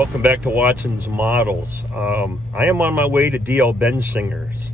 welcome back to Watson's Models. I am on my way to D&L Bensinger's,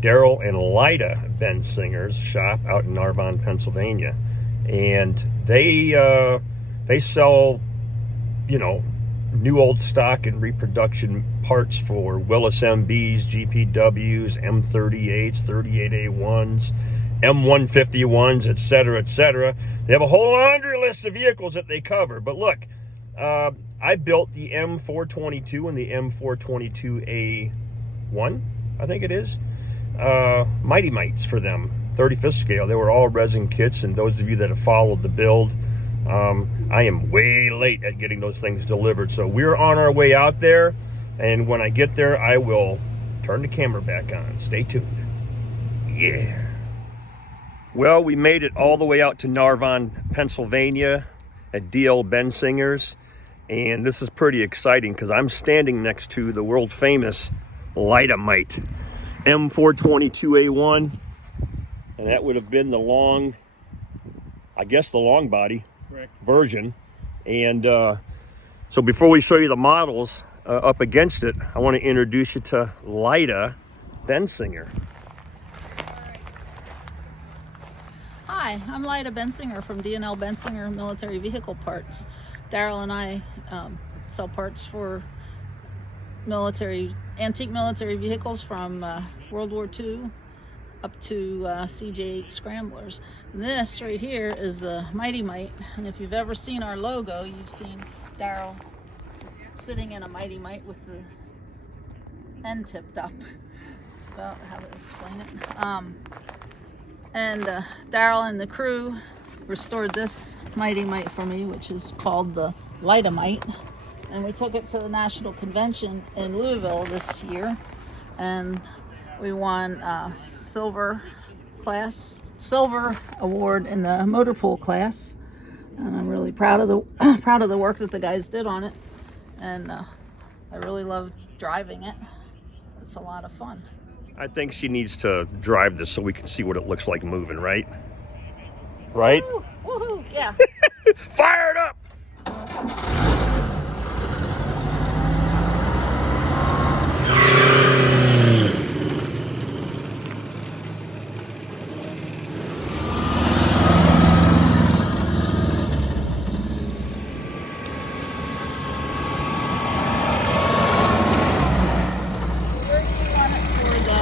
Daryl and Lida Bensinger's shop out in Narvon, Pennsylvania, and they sell, you know, new old stock and reproduction parts for Willis MBs, GPWs, M38s, 38A1s, M422s, etc., etc. They have a whole laundry list of vehicles that they cover. But look, I built the M422 and the M422A1, I think it is, Mites for them, 35th scale. They were all resin kits, and those of you that have followed the build, I am way late at getting those things delivered. So we're on our way out there, and when I get there, I will turn the camera back on. Stay tuned. Yeah. Well, we made it all the way out to Narvon, Pennsylvania at D&L Bensinger's. And this is pretty exciting because I'm standing next to the world famous Mite M422A1, and that would have been the long, I guess the long body version. And so before we show you the models up against it, I want to introduce you to Lida Bensinger. Hi, I'm Lida Bensinger from D&L Bensinger Military Vehicle Parts. Daryl and I sell parts for antique military vehicles from World War II up to CJ8 scramblers. And this right here is the Mite, and if you've ever seen our logo, you've seen Daryl sitting in a Mite with the end tipped up. That's about how to explain it. And Daryl and the crew restored this Mite for me, which is called the Lida Mite, and we took it to the National Convention in Louisville this year, and we won silver award in the motor pool class, and I'm really proud of the work that the guys did on it, and I really love driving it. It's a lot of fun. I think she needs to drive this so we can see what it looks like moving, right? Right? Woo! Woohoo! Yeah. Fire it up!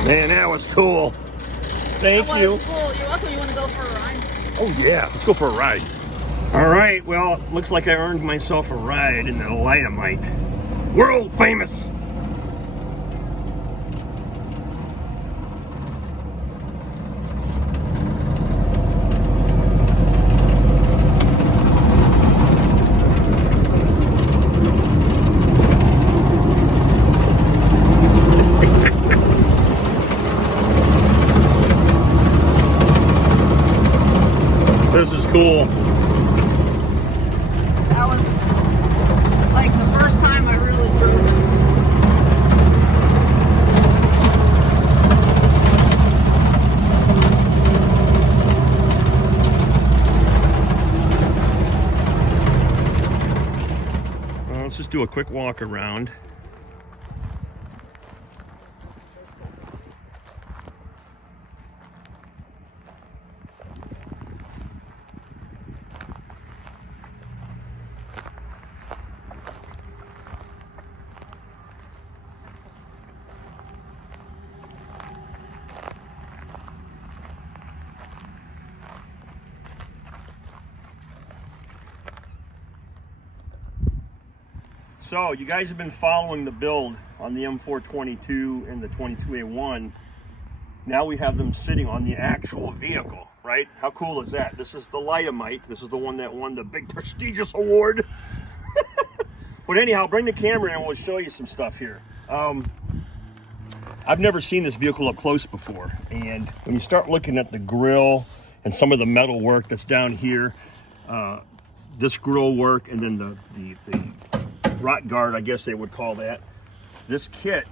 Man, that was cool. Thank you. That was cool. You're welcome. You want to go for a ride? Oh yeah, let's go for a ride. All right, well, looks like I earned myself a ride in the Lida Mite. World famous. This is cool. That was like the first time I really drove it. Well, let's just do a quick walk around. So you guys have been following the build on the M422 and the 22A1. Now we have them sitting on the actual vehicle, right? How cool is that? This is the Lida Mite. This is the one that won the big prestigious award. But anyhow, bring the camera in and we'll show you some stuff here. I've never seen this vehicle up close before. And when you start looking at the grille and some of the metal work that's down here, this grille work, and then the rot guard, I guess they would call that. This kit,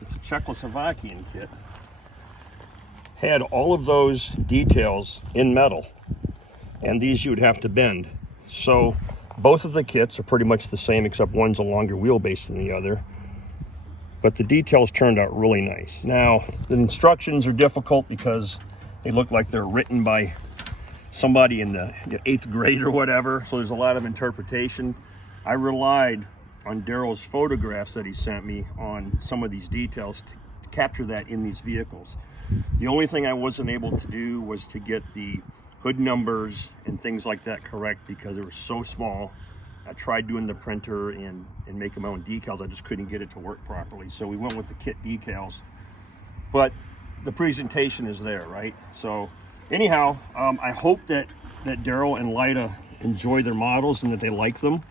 it's a Czechoslovakian kit, had all of those details in metal, and these you would have to bend. So both of the kits are pretty much the same, except one's a longer wheelbase than the other. But the details turned out really nice. Now, the instructions are difficult because they look like they're written by somebody in the 8th grade or whatever, so there's a lot of interpretation. I relied on Daryl's photographs that he sent me on some of these details to capture that in these vehicles. The only thing I wasn't able to do was to get the hood numbers and things like that correct because they were so small. I tried doing the printer and making my own decals. I just couldn't get it to work properly. So we went with the kit decals. But the presentation is there, right? So anyhow, I hope that Daryl and Lyda enjoy their models and that they like them.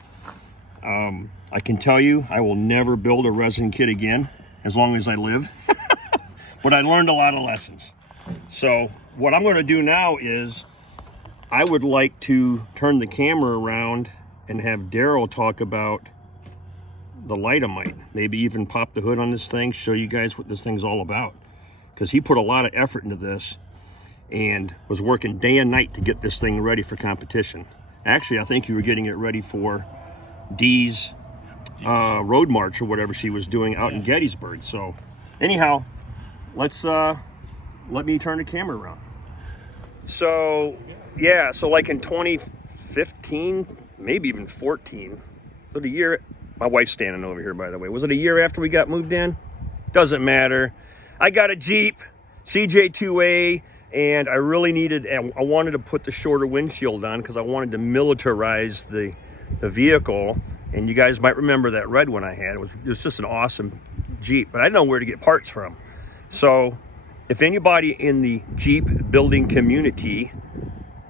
I can tell you, I will never build a resin kit again as long as I live. But I learned a lot of lessons. So what I'm going to do now is I would like to turn the camera around and have Daryl talk about the Mite. Maybe even pop the hood on this thing, show you guys what this thing's all about. Because he put a lot of effort into this and was working day and night to get this thing ready for competition. Actually, I think you were getting it ready for Dee's road march or whatever she was doing out in Gettysburg. So anyhow, let me turn the camera around. So yeah, so like in 2015, maybe even 14, so the year, my wife's standing over here, by the way. Was it a year after we got moved in? Doesn't matter. I got a Jeep, CJ2A, and I really needed, I wanted to put the shorter windshield on because I wanted to militarize the vehicle. And you guys might remember that red one I had. It was just an awesome Jeep, but I didn't know where to get parts from. So if anybody in the Jeep building community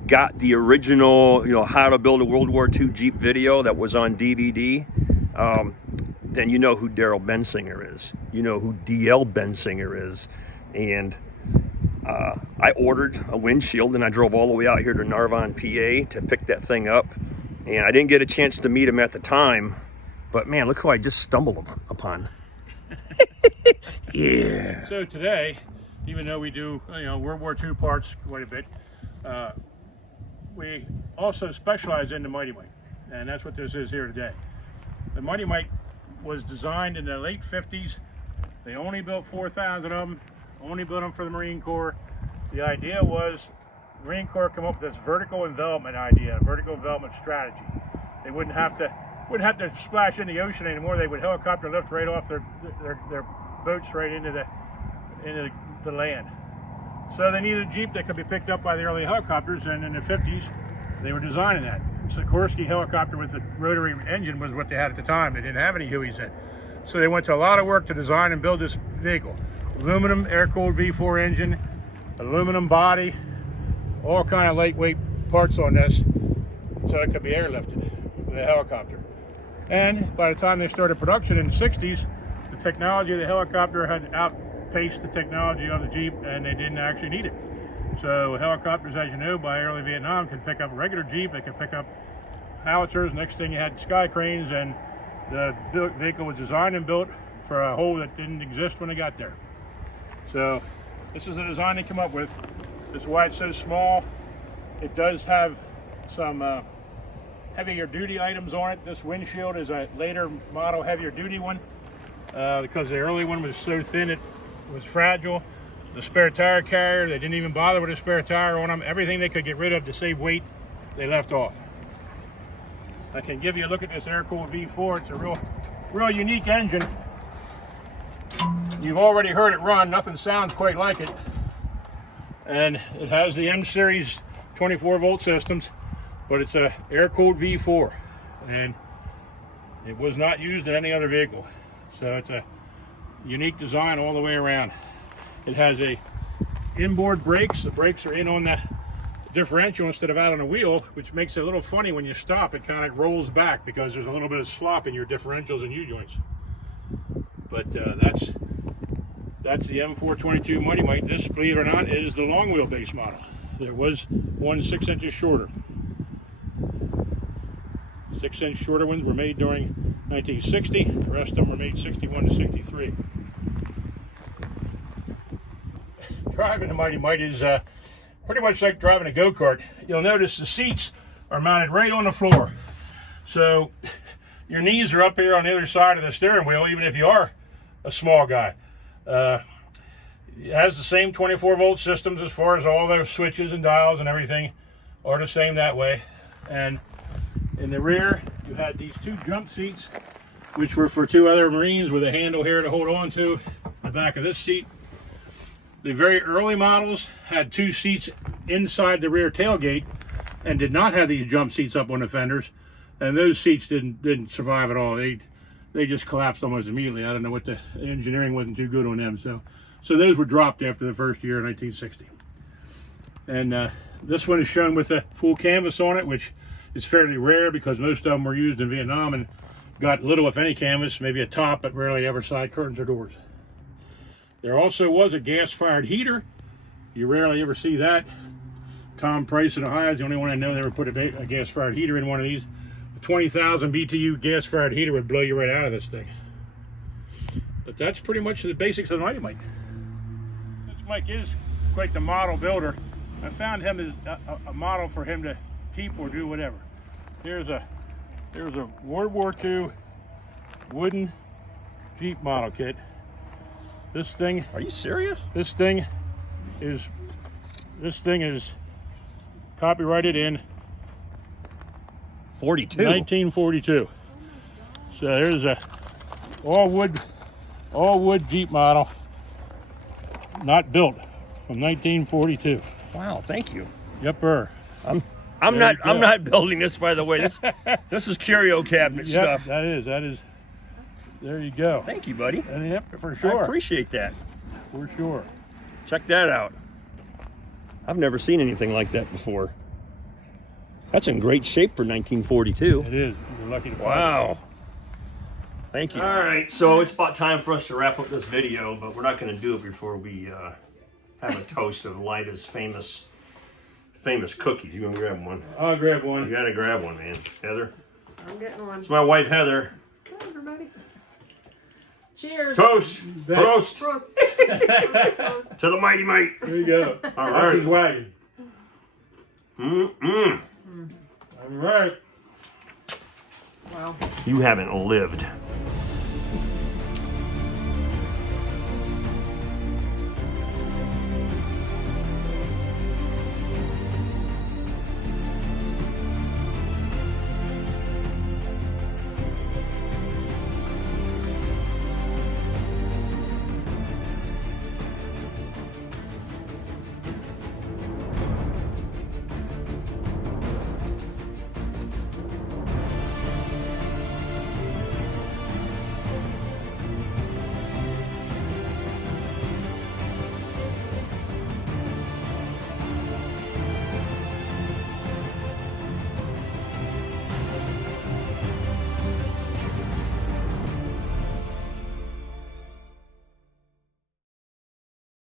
got the original, how to build a World War II Jeep video that was on DVD, then you know who D&L Bensinger is. You know who D&L Bensinger is. And I ordered a windshield and I drove all the way out here to Narvon, PA to pick that thing up. And I didn't get a chance to meet him at the time, but man, look who I just stumbled upon. Yeah. So today, even though we do, World War II parts quite a bit, we also specialize in the Mite, and that's what this is here today. The Mite was designed in the late 50s. They only built 4,000 of them, only built them for the Marine Corps. The idea was the Marine Corps come up with this vertical envelopment idea, vertical envelopment strategy. They wouldn't have to splash in the ocean anymore. They would helicopter lift right off their boats right into the land. So they needed a Jeep that could be picked up by the early helicopters, and in the 50s, they were designing that. Sikorsky helicopter with the rotary engine was what they had at the time. They didn't have any Hueys then. So they went to a lot of work to design and build this vehicle. Aluminum air-cooled V4 engine, aluminum body, all kind of lightweight parts on this, so it could be airlifted with a helicopter. And by the time they started production in the 60s, the technology of the helicopter had outpaced the technology of the Jeep, and they didn't actually need it. So helicopters, as you know, by early Vietnam could pick up a regular Jeep, they could pick up howitzers. Next thing you had sky cranes, and the vehicle was designed and built for a hole that didn't exist when they got there. So this is the design they come up with. This is why it's so small. It does have some heavier duty items on it. This windshield is a later model heavier duty one because the early one was so thin it was fragile. The spare tire carrier, they didn't even bother with a spare tire on them. Everything they could get rid of to save weight, they left off. I can give you a look at this air-cooled V4. It's a real unique engine. You've already heard it run. Nothing sounds quite like it. And it has the M series 24 volt systems, but it's a air-cooled V4, and it was not used in any other vehicle. So it's a unique design all the way around. It has a inboard brakes. The brakes are in on the differential instead of out on the wheel, which makes it a little funny when you stop. It kind of rolls back because there's a little bit of slop in your differentials and U-joints. But that's the M422 Mite. This, believe it or not, is the long wheelbase model. There was one 6 inches shorter. 6-inch shorter ones were made during 1960. The rest of them were made 61 to 63. Driving the Mite is pretty much like driving a go-kart. You'll notice the seats are mounted right on the floor. So your knees are up here on the other side of the steering wheel, even if you are a small guy. It has the same 24-volt systems as far as all the switches and dials and everything are the same that way. And in the rear, you had these two jump seats, which were for two other Marines with a handle here to hold on to the back of this seat. The very early models had two seats inside the rear tailgate and did not have these jump seats up on the fenders, and those seats didn't survive at all. They just collapsed almost immediately. I don't know what the engineering wasn't too good on them. So those were dropped after the first year in 1960. And this one is shown with a full canvas on it, which is fairly rare because most of them were used in Vietnam and got little, if any, canvas, maybe a top, but rarely ever side curtains or doors. There also was a gas-fired heater. You rarely ever see that. Tom Price in Ohio is the only one I know that ever put a gas-fired heater in one of these. A 20,000 BTU gas-fired heater would blow you right out of this thing. But that's pretty much the basics of the Mighty Mite. Since Mike is quite the model builder, I found him as a model for him to keep or do whatever. There's a World War II wooden Jeep model kit. This thing. Are you serious? This thing is copyrighted in 1942. So there's a all wood Jeep model, not built, from 1942. Wow, thank you. Yepper. I'm not building this, by the way. This is curio cabinet stuff. That is. There you go. Thank you, buddy. And yep, for sure. I appreciate that. For sure. Check that out. I've never seen anything like that before. That's in great shape for 1942. It is. You're lucky to find it. Wow. Thank you. All right, so it's about time for us to wrap up this video, but we're not going to do it before we have a toast of Lida's famous cookies. You gonna grab one? I'll grab one. You gotta grab one, man. Heather. I'm getting one. It's my wife, Heather. Hi, everybody. Cheers. Toast. Prost. Prost. Prost. To the Mighty Mite. There you go. All That's his right. wagon. Mm-mm. All right. Wow. You haven't lived.